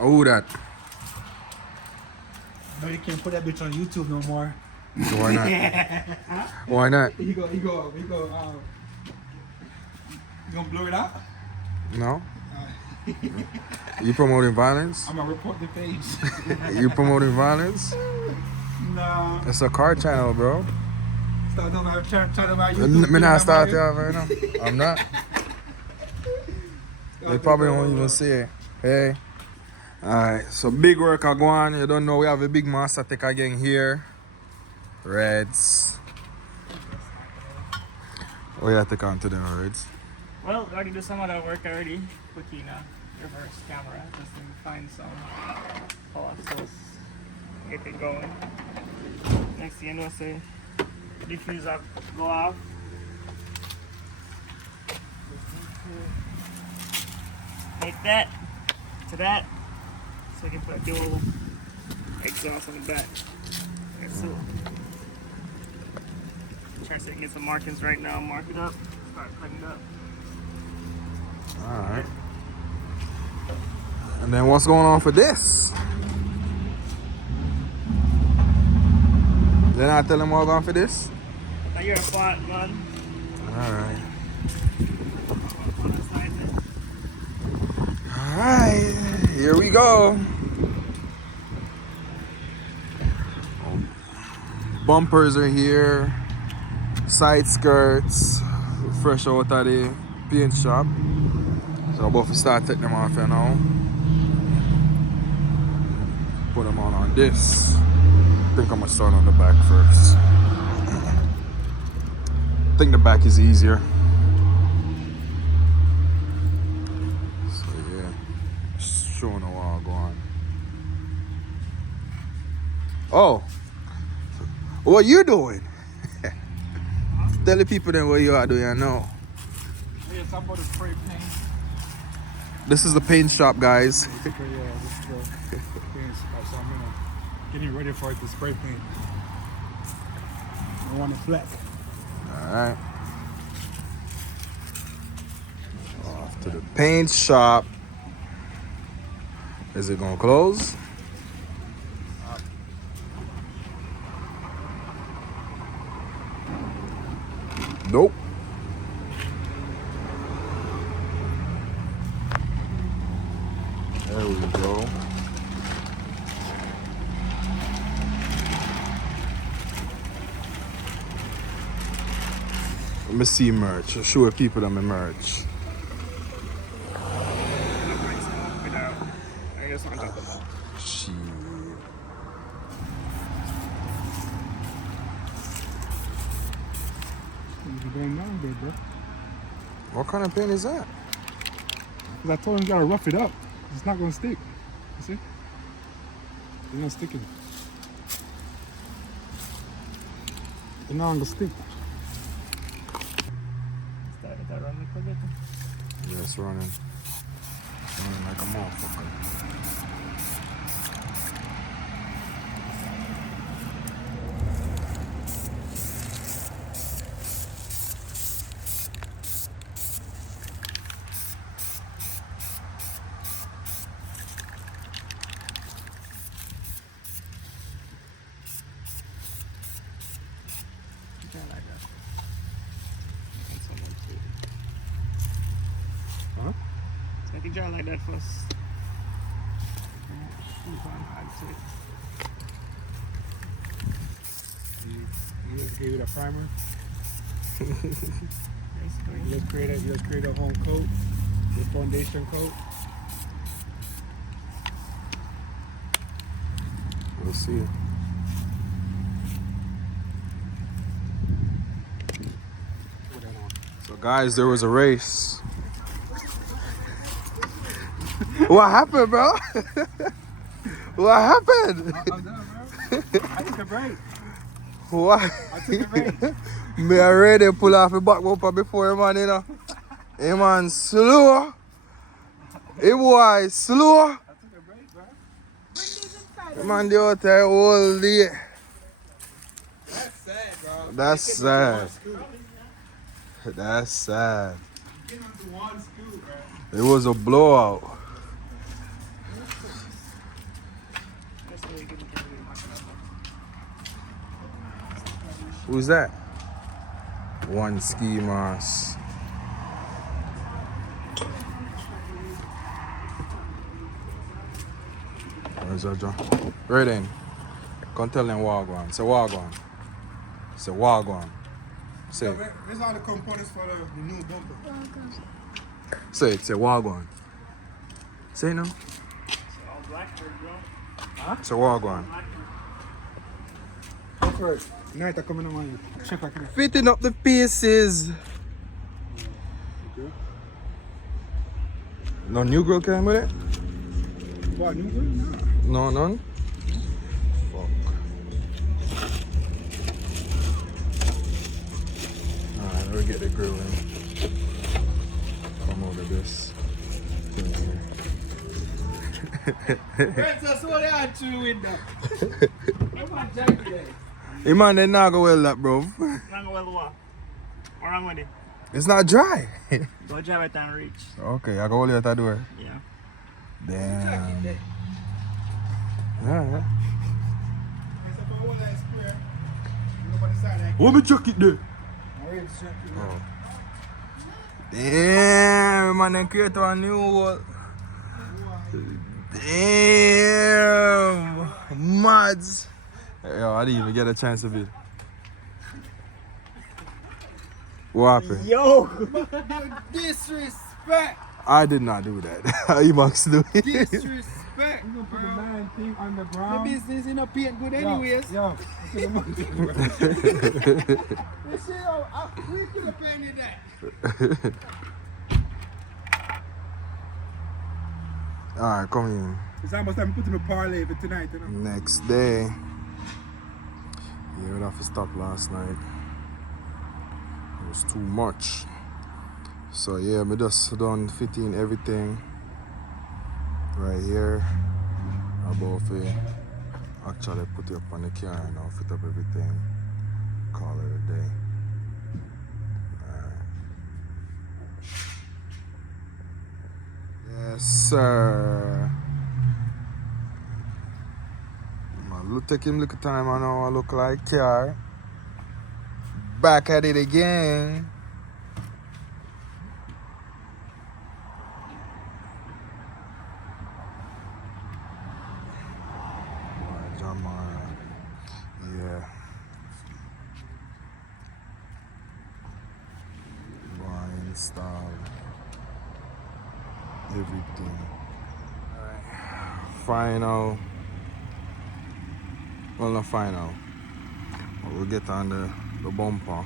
Who that? No, you can't put that bitch on YouTube no more. Why not? Why not? You gonna blur it out? No. You promoting violence? I'm gonna report the page. You promoting violence? Nah. It's a car channel, bro. Start doing my channel about YouTube. Me not start there right now. I'm not. They probably won't even see it. Hey. Alright, so big work are going. You don't know we have a big master tech again here. Reds. What you have to take on to them, Reds? Well, we already do some of that work already. Quickie now. Reverse camera. Just to find some pulses. Get it going. Next thing you know, say diffuser go off. Like that to that. So we can put a dual exhaust on the back. That's it. Try to get some markings right now. Mark it up. Start cutting it up. Alright. And then what's going on for this? Then I tell them what's going on for this? Now you're a font, man. Alright. Alright. Here we go. Bumpers are here. Side skirts. Fresh out of the paint shop. So I'm about to start taking them off, you know. Put them on this. I think I'm gonna start on the back first. I think the back is easier. So yeah, just showing a while going. Oh, what you doing? Tell the people then what you are doing now. Yeah, some about the spray paint. This is the paint shop, guys. This is the paint spot, so I'm getting ready for it to spray paint. I want it black. Alright. Off to the paint shop. Is it gonna close? Nope. There we go. Let me see merch. I'll show people that my merch. I guess on top of that. Shit. You're going down there, bro. What kind of paint is that? Because I told him you gotta rough it up. It's not gonna stick. You see? It's not sticking. It's not gonna stick. Started that running for a bit. Yeah, it's running. It's running like a motherfucker. Huh? Make it dry like that first. You just gave it a primer. You just create a home coat, the foundation coat. We'll see. So guys, there was a race. What happened, bro? What happened? I'm done, bro. I took a break. What? I took a break. Me already pull off the back bumper before him, man, you know. Hey, man, slow. Hey, boy, slow. I took a break, bro. Hey, man, they out there all day. That's sad, bro. That's sad. That's sad. Getting onto one scoop, bro. It was a blowout. Who's that? One ski mask. Where's Jojo? Right in. Come tell them Wagwan. Say Wagwan. Say Wagwan. Say. Where's all the components for the new bumper? Say it. Say Wagwan. Say it now. All Blackbird, bro. Say Wagwan. That's right. Night I come in the morning. Check back in. Fitting up the pieces. Okay. No new girl came with it? What, new one? No, none? Fuck. Alright, we'll get the grill in. Come over this. That's what they are chewing window. Come on, Jackie. Hey man, they not go well that, bro. Not gonna well what? What wrong with it? It's not dry. Go drive it and reach. Okay, I go hold you at that door. Yeah. Damn. Yeah. Let me check it there. Oh. Damn, man, they create a new one. Damn, mads. Yo, I didn't even get a chance of it. What happened? Yo! Disrespect! I did not do that. You must do it. Disrespect! You gonna put the man thing on the ground? The business in a paint good anyways. Yo, you see how we could have painted that. Alright, come in. It's almost time to put him in parlay for tonight, you know? Next day. Yeah, we'd have to stop last night. It was too much. So yeah, we just done fitting everything right here. Above it. Actually put it up on the car now, fit up everything. Call it a day. Alright. Yes, sir. Look, take him look at time, I know I look like car. Back at it again. Yeah. Install everything. Alright. Final. Well, not final. But we'll get on the bumper.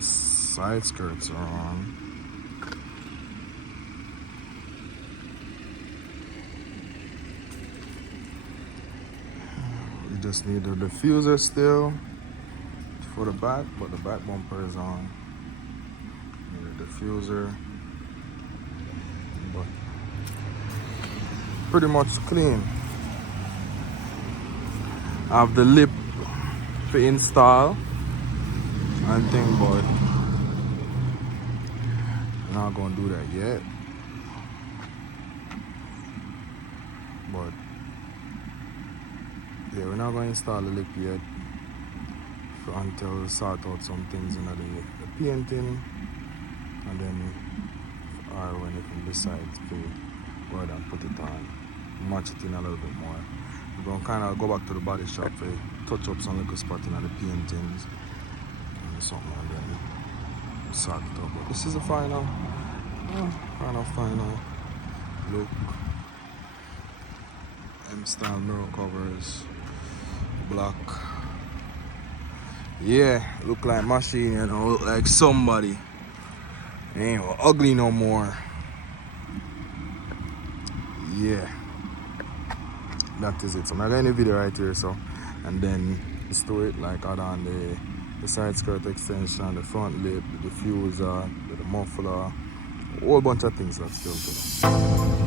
Side skirts are on. We just need the diffuser still for the back, but the back bumper is on. Need a diffuser. But pretty much clean. I have the lip to install and thing, but I'm not gonna do that yet. But yeah, we're not gonna install the lip yet until we sort out some things in the painting, and then or when it can decide to go ahead and put it on, match it in a little bit more. We're gonna kind of go back to the body shop for touch up some little spot in the paintings and something, and then sort it out. But this is the final look. M-style mirror covers, black. Yeah, look like machine, you know, look like somebody. Ain't ugly no more. Yeah, that is it. So I'm not going to video right here, so, and then let's do it like add on the side skirt extension, the front lip, the diffuser, the muffler, a whole bunch of things that's still to do.